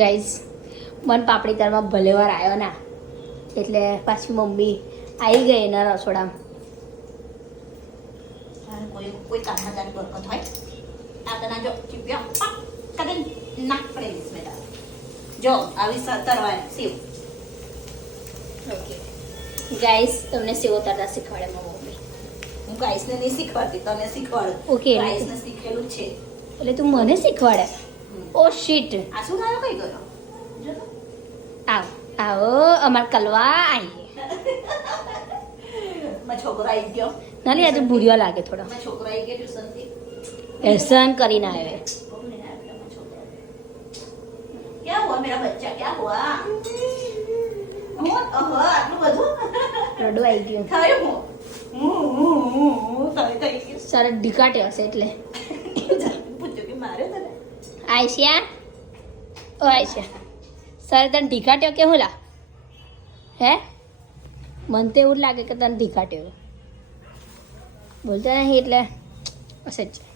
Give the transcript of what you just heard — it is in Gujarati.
ગાઈઝ મન પાપડી તારમાં ભલે વાર આવ્યો ના એટલે પાછી મમ્મી આવી ગઈ એના રસોડામાં. કોઈ કામમાં તારી બરકત હોય આ તને જો ચીપ્યા કદન નાક પડે બેટા જો આવી તરવાની સેવ. ઓકે ગાઈઝ તમને સેવો તરતા શીખવાડે મારી મમ્મી. હું ગાઈસને નહીં શીખવાડતી તને શીખવાડું. Okay. ગાઈસને શીખેલું છે. એટલે તું મને શીખવાડે. ઓ શીટ. આ શું ગાયો કઈ ગયો જો તો. આવો આવો અમાર કલવા આવી. મારો છોકરો આવી ગયો. ના લે આજે ભૂર્યો લાગે થોડો. મારો છોકરો આવી ગયો ટ્યુશનથી. એહસાન કરીને આવ્યો. क्या हुआ मेरा बच्चा क्या हुआ આટલું બધું રડો આવી ગયો. થયું હું થઈ ગયું. સારા ઢીકાટે હશે એટલે. પૂછ્યું કે મારે તને આયશા ઓ આયશા સર તને ઢીકાટ્યો કે હું લા હે મને તો એવું જ લાગે કે તને ઢીકાટ્યો બોલતા નહીં એટલે હશે જ.